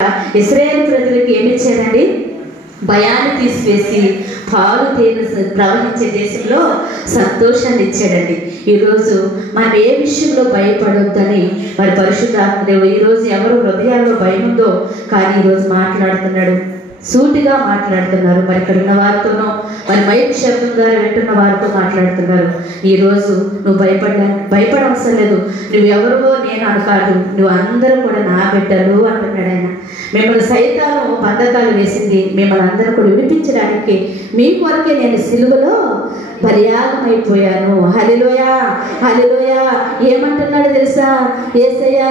ఇశ్రాయేలు ప్రజలకు ఏమి ఇచ్చాడండి? భయాన్ని తీసివేసి పాలు తేనె ప్రవహించే దేశంలో సంతోషాన్ని ఇచ్చాడండి. ఈరోజు మనం ఏ విషయంలో భయపడొద్దని మరి పరిశుద్ధాత్మ ఈరోజు ఎవరు హృదయాల్లో భయం ఉందో కానీ ఈరోజు మాట్లాడుతున్నాడు, సూటిగా మాట్లాడుతున్నారు. మరి ఇక్కడ ఉన్న వారితోనో మరి మైక్ శబ్దం ద్వారా వింటున్న వారితో మాట్లాడుతున్నారు. ఈరోజు నువ్వు భయపడవసరం లేదు. నువ్వు ఎవరివో నేను అనుకాదు, నువ్వు అందరూ కూడా నా బిడ్డలు అంటున్నాడు ఆయన. మిమ్మల్ని సైతాను బంధకాలు వేసింది, మిమ్మల్ని అందరూ కూడా విడిపించడానికి మీ కొరకే నేను సిలువలో బలియాగమైపోయాను. హల్లెలూయా హల్లెలూయా. ఏమంటున్నాడు తెలుసా యేసయ్య?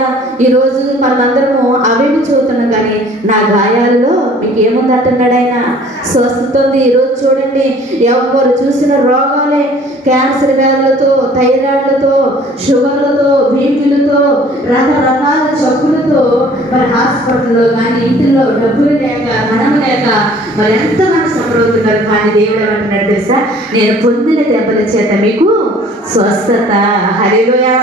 ఈరోజు మనమందరము అవేమి చూస్తున్నాం కానీ నా గాయాలలో మీకు ఏముంది అంటున్నాడు ఆయన. స్వస్థత ఉంది. ఈరోజు చూడండి, ఎవరు చూసిన రోగాలే, క్యాన్సర్ వ్యాధులతో, థైరాయిడ్లతో, షుగర్లతో, బీపీలతో, రకరకాల జబ్బులతో మరి హాస్పిటల్లో కానీ ఇంటిలో డబ్బులు లేక ధనం లేక మరి ఎంతమంది సఫలవుతున్నారు. కానీ దేవుడు ఏమంటున్నాడు తెలుసా? నేను పొందిన దెబ్బల చేత మీకు స్వస్థత. హల్లెలూయా.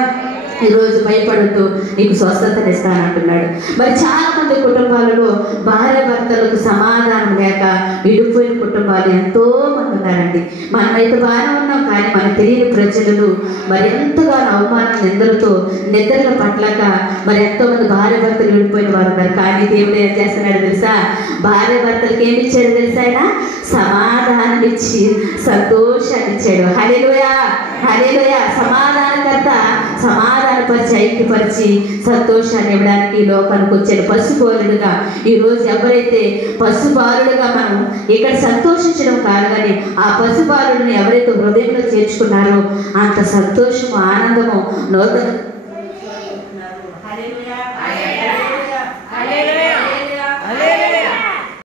ఈరోజు భయపడుతూ నీకు స్వస్థతను ఇస్తానంటున్నాడు. మరి చాలా మంది కుటుంబాలలో భార్య భర్తలకు సమాధానం లేక విడిపోయిన కుటుంబాలు ఎంతో మంది ఉన్నారండి. మనమైతే బాగానే ఉన్నాం కానీ మనకు తెలియని ప్రజలు మరి ఎంతగానో అవమానం నిందలతో నిద్రల పట్లక మరి ఎంతో మంది భార్య భర్తలు విడిపోయిన వారు ఉన్నారు. కానీ దేవుడు ఏం చేస్తున్నాడు తెలుసా? భార్య భర్తలకు ఏమి ఇచ్చాడు తెలుసా? ఆయన సమాధానం ఇచ్చి సంతోషాన్ని ఇచ్చాడు. హల్లెలూయా హల్లెలూయా. సమాధానకర్త సమాధానపరిచి ఐక్యపరిచి సంతోషాన్ని ఇవ్వడానికి లోకానికి వచ్చాడు పశుపాలుడుగా. ఈరోజు ఎవరైతే పశుపాలుడుగా మనం ఇక్కడ సంతోషించడం కాదు కానీ ఆ పశుపాలుడిని ఎవరైతే హృదయంలో చేర్చుకున్నారో అంత సంతోషము ఆనందము నూతన